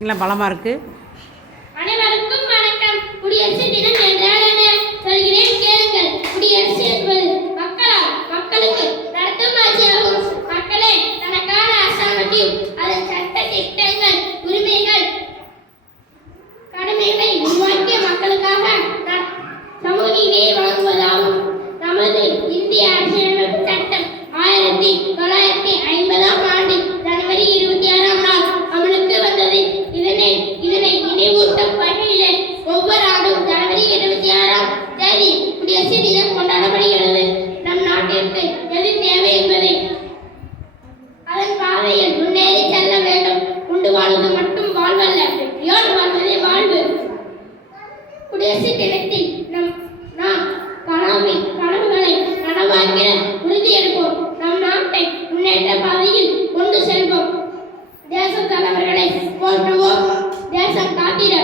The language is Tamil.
பலமாக இருக்குது. அனைவருக்கும் வணக்கம். குடியரசு தினம் என்றால் என்ன? சொல்கிறேன் கேளுங்கள். குடியரசு என்பது மக்களால் மக்களுக்கு நடத்தும் ஆட்சியாகும். மக்களே தனக்கான அரசாங்கத்தையும் அதன் சட்ட திட்டங்கள் உரிமைகள் கடமைகளை உருவாக்கிய மக்களுக்காக சமூக நீதியை வழங்குவதாகும். நமது இந்திய அரசியலமைப்பு சட்டம் 1950ஆம் ஆண்டு ஜனவரி 26ஆம் நாள் அமலுக்கு வந்தது. இதனை நினைவூட்டும் வகையில் ஒவ்வொரு ஆண்டும் ஜனவரி 26ஆம் தேதி குடியரசு தினம் கொண்டாடப்படுகிறது. நம் நாட்டிற்கு எது தேவை என்பதை அதன் பாதையில் முன்னேறி செல்ல வேண்டும். உண்டு வாழ்வது மட்டும் வாழ்வல்ல, வெற்றியோடு வாழ்வதே வாழ்வு. குடியரசு தினத்தில் நாம் கலாமின் கனவுகளை நனவாக்கிற உறுதியெடுப்போம். நம் நாட்டை முன்னேற்ற பாதையில் கொண்டு செல்வோம். தேச தலைவர்களை போற்றுவோம். தேசம் காத்திட